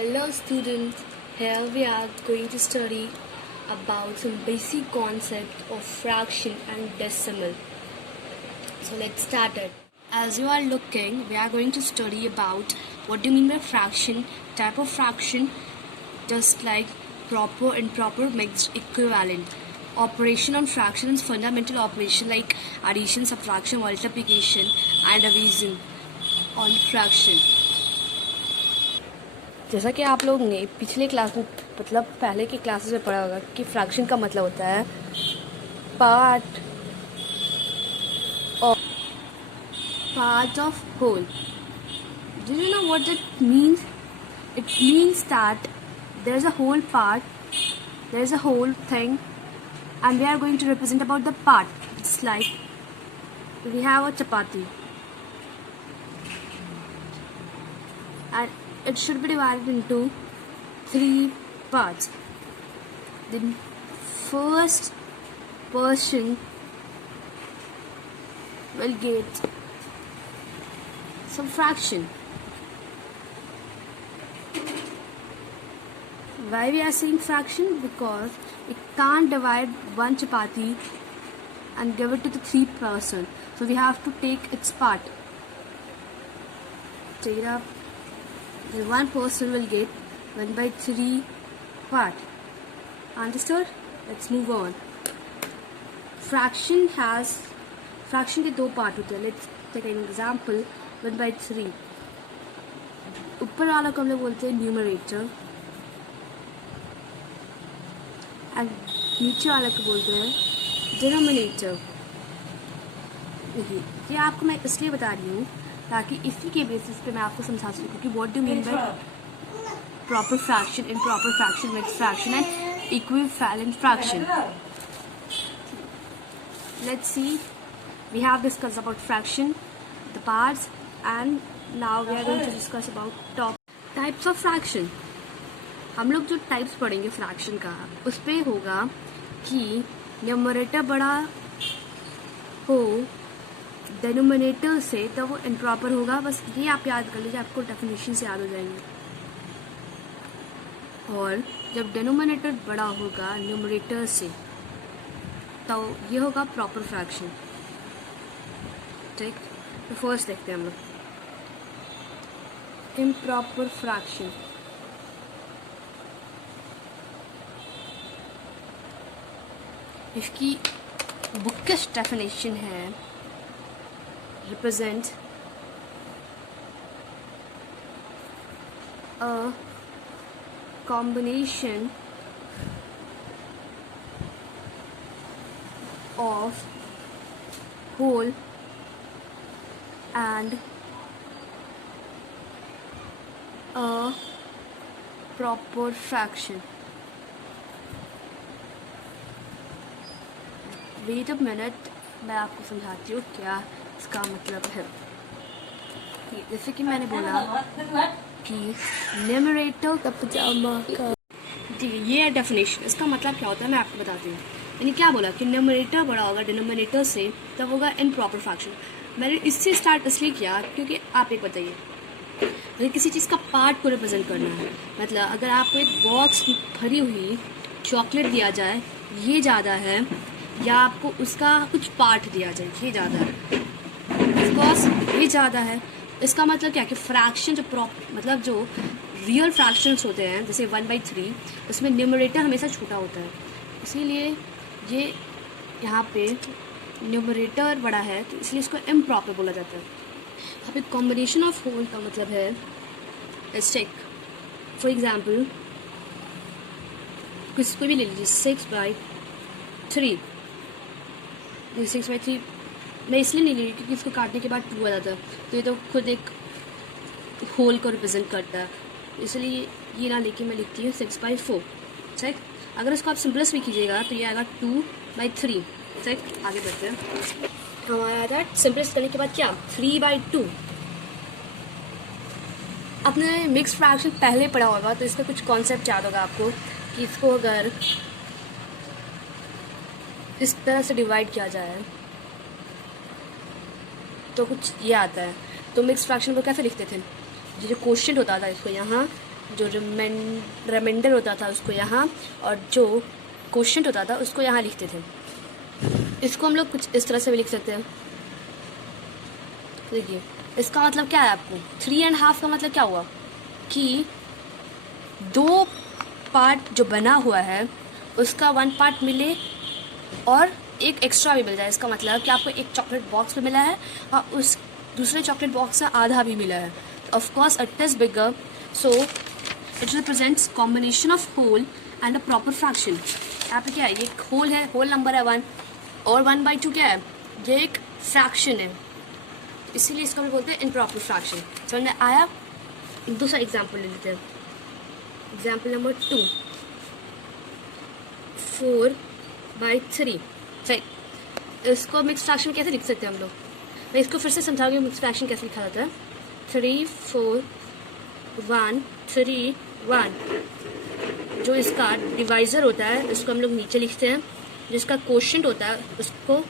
Hello students, here we are going to study about some basic concept of fraction and decimal. So let's start it. As you are looking, we are going to study about what do you mean by fraction, type of fraction, just like proper, improper, mixed, equivalent. Operation on fraction is fundamental operation like addition, subtraction, multiplication and division on fraction. जैसा कि आप लोग ने पिछले class में मतलब पहले की क्लासेस में पढ़ा होगा कि फ्रैक्शन का मतलब होता है part of whole. Do you know what that means? It means that there is a whole part, there is a whole thing, and we are going to represent about the part. It's like we have a chapati, and it should be divided into 3 parts. The first person will get some fraction. Why we are saying fraction? Because we can't divide one chapati and give it to the 3 person. So we have to take its part. Take it up. The one person will get 1/3 part. Understood? Let's move on. Fraction के 2 part होते हैं. Let's take an example. 1/3. ऊपर वाला को हम लोग बोलते हैं न्यूमरेटर एंड नीचे वाला को बोलते हैं डिनोमिनेटर. ये आपको मैं इसलिए बता रही हूँ ताकि इसी के बेसिस पे मैं आपको समझा सकूँ कि what do mean by proper fraction, improper fraction, mixed fraction and equivalent fraction. Let's see. We have discussed about fraction, the parts, and now we are going to discuss about types of fraction. हम लोग जो types पढ़ेंगे fraction का उस पे होगा कि numerator बड़ा हो डिनोमिनेटर से तो वो इम्प्रॉपर होगा. बस ये आप याद कर लीजिए, आपको डेफिनेशन से याद हो जाएंगे. और जब डिनोमिनेटर बड़ा होगा न्यूमरेटर से तो ये होगा प्रॉपर फ्रैक्शन. ठीक, तो फर्स्ट देखते हैं हम लोग इम्प्रॉपर फ्रैक्शन. इसकी बुकिश डेफिनेशन है represent a combination of whole and a proper fraction. Wait a minute, मैं आपको समझाती हूँ क्या इसका मतलब है. जैसे कि मैंने बोला कि न्यूमरेटर का पजामा का, ठीक है, ये है डेफिनेशन. इसका मतलब क्या होता है मैं आपको बताती हूँ. यानी क्या बोला कि न्यूमरेटर बड़ा होगा डिनोमिनेटर से तब होगा इम्प्रॉपर फ्रैक्शन. मैंने इससे स्टार्ट इसलिए किया क्योंकि आप एक बताइए, अगर किसी चीज़ का पार्ट को रिप्रेजेंट करना है, मतलब अगर आपको एक बॉक्स भरी हुई चॉकलेट दिया जाए, ये ज़्यादा है, या आपको उसका कुछ पार्ट दिया जाए, ये ज़्यादा है, बिकॉज ये ज़्यादा है. इसका मतलब क्या कि फ्रैक्शन जो मतलब जो रियल फ्रैक्शंस होते हैं जैसे 1/3 उसमें न्यूमरेटर हमेशा छोटा होता है. इसीलिए ये यहाँ पे न्यूमरेटर बड़ा है तो इसलिए इसको इम्प्रॉपर बोला जाता है. यहाँ पे कॉम्बिनेशन ऑफ होल का मतलब है, लेट्स टेक फॉर एग्जाम्पल किसको भी ले लीजिए 6/3. 6/3 मैं इसलिए नहीं ले रही क्योंकि इसको काटने के बाद 2 आ जाता है, तो ये तो खुद एक होल को रिप्रेजेंट करता है, इसलिए ये ना लेके मैं लिखती हूँ 6/4. ठीक, अगर इसको आप सिंपलेस्ट भी कीजिएगा तो ये आएगा 2/3. ठीक, आगे बढ़ते हैं. हमारा था सिंपलेस्ट करने के बाद क्या 3/2. आपने मिक्स फ्रैक्शन पहले पढ़ा होगा तो इसका कुछ कॉन्सेप्ट याद होगा आपको कि इसको अगर इस तरह से डिवाइड किया जाए तो कुछ ये आता है. तो मिक्स फ्रैक्शन को कैसे लिखते थे, जो क्वोशिएंट होता था इसको यहाँ जो रिमाइंडर होता था उसको यहाँ, और जो क्वोशंट होता था उसको यहाँ लिखते थे। इसको हम लोग कुछ इस तरह से भी लिख सकते हैं। देखिए इसका मतलब क्या है आपको, 3.5 का मतलब क्या हुआ कि 2 पार्ट जो बना हुआ है उसका 1 पार्ट मिले और एक एक्स्ट्रा भी मिल जाए। इसका मतलब कि आपको एक चॉकलेट बॉक्स भी मिला है और उस दूसरे चॉकलेट बॉक्स का आधा भी मिला है। Of course it is bigger, so it represents combination of whole and a proper fraction. यहाँ पे क्या है, ये एक होल है, होल नंबर है 1, और 1/2 क्या है, ये एक फ्रैक्शन है, इसीलिए इसको हम बोलते हैं इम्प्रॉपर फ्रैक्शन। समझ में आया? दूसरा एग्जाम्पल ले लेते हैं। Example number 2, 4/3। सही, इसको मिक्स फ्रैक्शन कैसे लिख सकते हैं हम लोग? मैं इसको फिर से समझाऊंगी मिक्स फ्रैक्शन कैसे लिखा जाता है। 3, 4, 1, 3, 1। जो इसका डिवाइज़र होता है उसको हम लोग नीचे लिखते हैं, जिसका क्वोशंट होता है उसको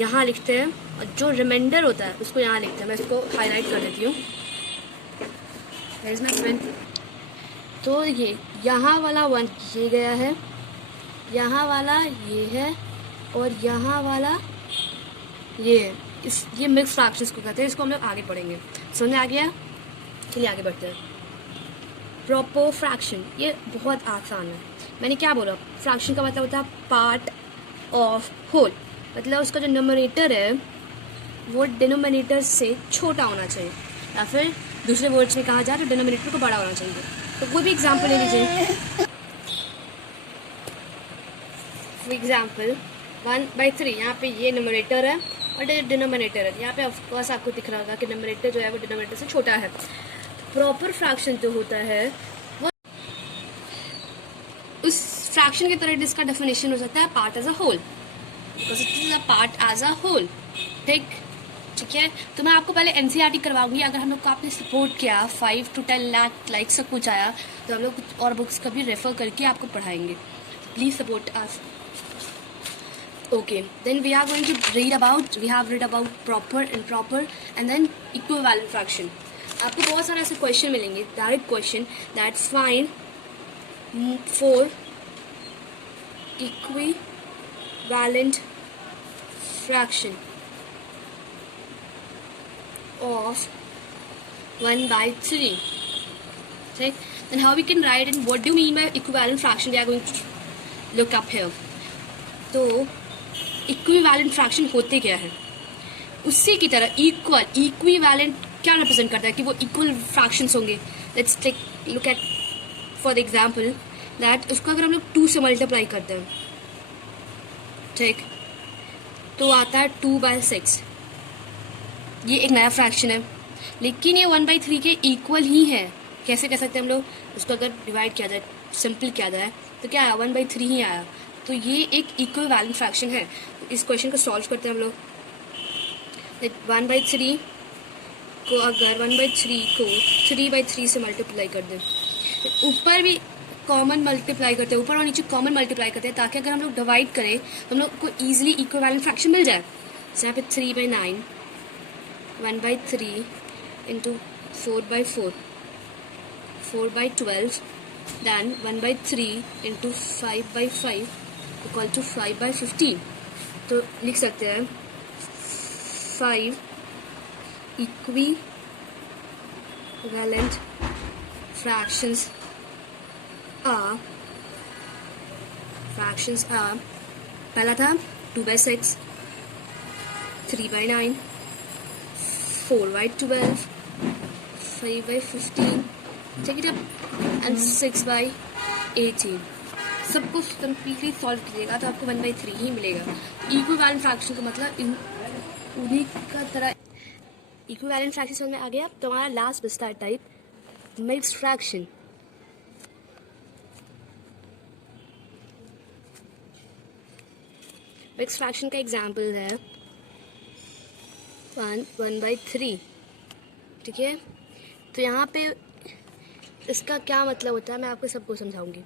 यहाँ लिखते हैं, और जो रिमाइंडर होता है उसको यहाँ लिखते हैं। मैं इसको हाईलाइट कर देती हूँ। Is my friend. तो ये यहाँ वाला 1 ये गया है, यहाँ वाला ये है, और यहाँ वाला ये है। ये मिक्स फ्रैक्शंस को कहते हैं। इसको हम लोग आगे पढ़ेंगे। समझ में आ गया? चलिए आगे बढ़ते हैं। प्रॉपर फ्रैक्शन, ये बहुत आसान है। मैंने क्या बोला, फ्रैक्शन का मतलब होता है पार्ट ऑफ होल। मतलब उसका जो न्यूमरेटर है वो डिनोमिनेटर से छोटा होना चाहिए, या फिर दूसरे वर्ड्स में कहा जाए तो डिनोमिनेटर को बड़ा होना चाहिए। तो कोई भी एग्जाम्पल ले लीजिए। फॉर एग्जाम्पल 1/3, यहाँ पे ये न्यूमरेटर है और ये डिनोमिनेटर है। यहाँ पे ऑफकोर्स आपको दिख रहा होगा कि न्यूमरेटर जो है वो डिनोमिनेटर से छोटा है। प्रॉपर फ्रैक्शन जो होता है वो उस फ्रैक्शन की तरह जिसका डेफिनेशन हो सकता है part as a whole, because it is a part as a whole. ठीक है। तो मैं आपको पहले एनसीईआरटी करवाऊंगी। अगर हम लोग को आपने सपोर्ट किया, 5 to 10 लाख लाइक्स तक कुछ आया, तो हम लोग कुछ और बुक्स का भी रेफर करके आपको पढ़ाएंगे। Please support us. Okay, then we have read about proper, improper and then equivalent fraction. आपको बहुत सारे ऐसे क्वेश्चन मिलेंगे, direct question, that's find 4 equivalent fraction of 1/3. Right? Then how we can write and what do you mean by equivalent fraction? We are going to look up here. तो equivalent fraction होते क्या है, उसी की तरह equivalent क्या represent करता है कि वो इक्वल फ्रैक्शंस होंगे। Let's take look at for the example that उसको अगर हम लोग 2 से मल्टीप्लाई करते हैं, ठीक, तो आता है 2/6। ये एक नया फ्रैक्शन है, लेकिन ये 1/3 के इक्वल ही है। कैसे कह सकते हैं हम लोग, उसको अगर डिवाइड किया जाए, सिंपल किया जाए, तो क्या आया, 1/3 ही आया। तो ये एक इक्विवेलेंट फ्रैक्शन है। इस क्वेश्चन को सॉल्व करते हैं हम लोग। 1/3 को अगर 1/3 को 3/3 से मल्टीप्लाई कर दें, ऊपर भी कॉमन मल्टीप्लाई करते हैं, ऊपर और नीचे कॉमन मल्टीप्लाई करते हैं, ताकि अगर हम लोग डिवाइड करें तो हम लोग को ईजिली इक्विवेलेंट फ्रैक्शन मिल जाए। जैसे यहाँ पे 3/9, 1/3 into 4/4, 4/12, then 1/3 into 5/5 equal to 5/15। तो लिख सकते हैं 5 equivalent fractions are पहला था 2/6, 3/9, 4/12, 5/15, check it up, and 6/18। सबको कम्प्लीटली सॉल्व कीजिएगा तो आपको 1/3 ही मिलेगा। इक्विवेलेंट फ्रैक्शन का मतलब उन्हीं का तरह इक्विवेलेंट फ्रैक्शन समझ में आ गया। तो हमारा लास्ट बचता है type mixed fraction. Mixed fraction का एग्जाम्पल है 1/3। ठीक है, तो यहाँ पे इसका क्या मतलब होता है मैं आपको सबको समझाऊंगी।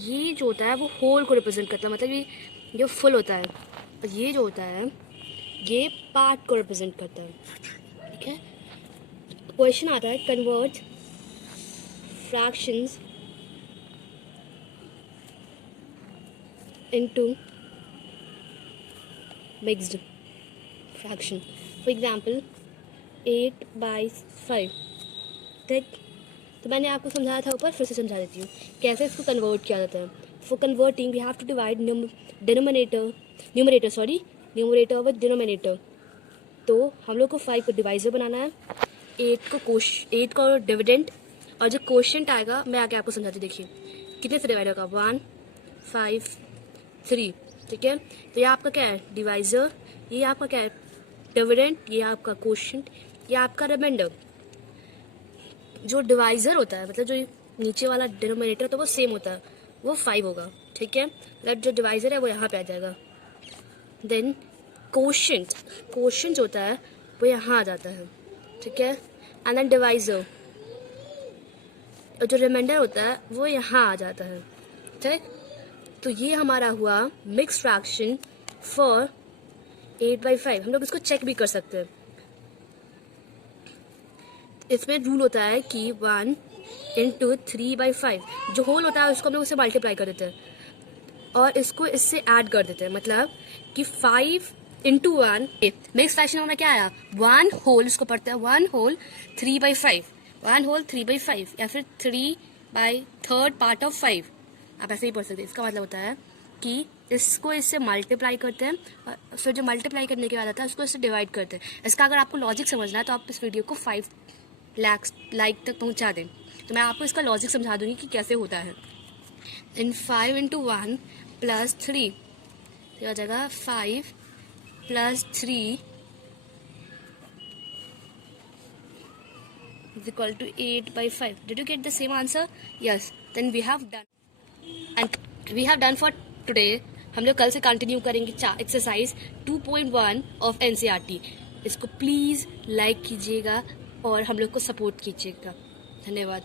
ये जो होता है वो होल को रिप्रेजेंट करता है, मतलब ये जो फुल होता है, और ये जो होता है ये पार्ट को रिप्रेजेंट करता है। ठीक है, क्वेश्चन आता है convert fractions into mixed fraction. For example 8/5. ठीक, तो मैंने आपको समझाया था ऊपर, फिर से समझा देती हूँ कैसे इसको कन्वर्ट किया जाता है. For converting we have to divide numerator with denominator. तो हम लोग को 5 को डिवाइजर बनाना है, 8 को डिविडेंड, और जो क्वोशिएंट आएगा मैं आके आपको समझाती. देखिए कितने से डिवाइड होगा, 1, 5, 3. ठीक है, तो ये आपका क्या है, डिवाइजर, ये आपका क्या है, डिविडेंड, ये आपका क्वोशिएंट, ये आपका रिमाइंडर. जो डिवाइजर होता है मतलब जो नीचे वाला डिनोमिनेटर तो वो सेम होता है, वो 5 होगा. ठीक है, बट जो डिवाइजर है वो यहाँ पे आ जाएगा. देन क्वोशिएंट होता है वो यहाँ आ जाता है. ठीक है, एंड देन डिवाइजर, और जो रिमाइंडर होता है वो यहाँ आ जाता है. ठीक, तो ये हमारा हुआ मिक्स फ्रैक्शन फॉर 8/5. हम लोग इसको चेक भी कर सकते हैं. इसमें रूल होता है कि 1 into 3/5, जो होल होता है उसको हम लोग उससे मल्टीप्लाई कर देते हैं और इसको इससे ऐड कर देते हैं. मतलब कि 5 into 1, मिक्स फ्रैक्शन हमारा क्या आया, 1 होल, इसको पढ़ते हैं 1 होल 3/5, 1 होल 3/5, या फिर 3/3 पार्ट ऑफ 5. आप ऐसे ही पढ़ सकते हैं. इसका मतलब होता है कि इसको इससे मल्टीप्लाई करते हैं और फिर जो मल्टीप्लाई करने के बाद आता है उसको इससे डिवाइड करते हैं. इसका अगर आपको लॉजिक समझना है तो आप इस वीडियो को 5 लाख लाइक तक पहुंचा दें, तो मैं आपको इसका लॉजिक समझा दूंगी कि कैसे होता है. इन 5 into 1 plus 3, तो हो जाएगा 5 plus 3 is equal to 8/5. Did you get the same answer? Yes. Then we have done. And we have done for today. हम लोग कल से कंटिन्यू करेंगे एक्सरसाइज 2.1 ऑफ NCERT. इसको प्लीज़ लाइक कीजिएगा और हम लोग को सपोर्ट कीजिएगा. धन्यवाद.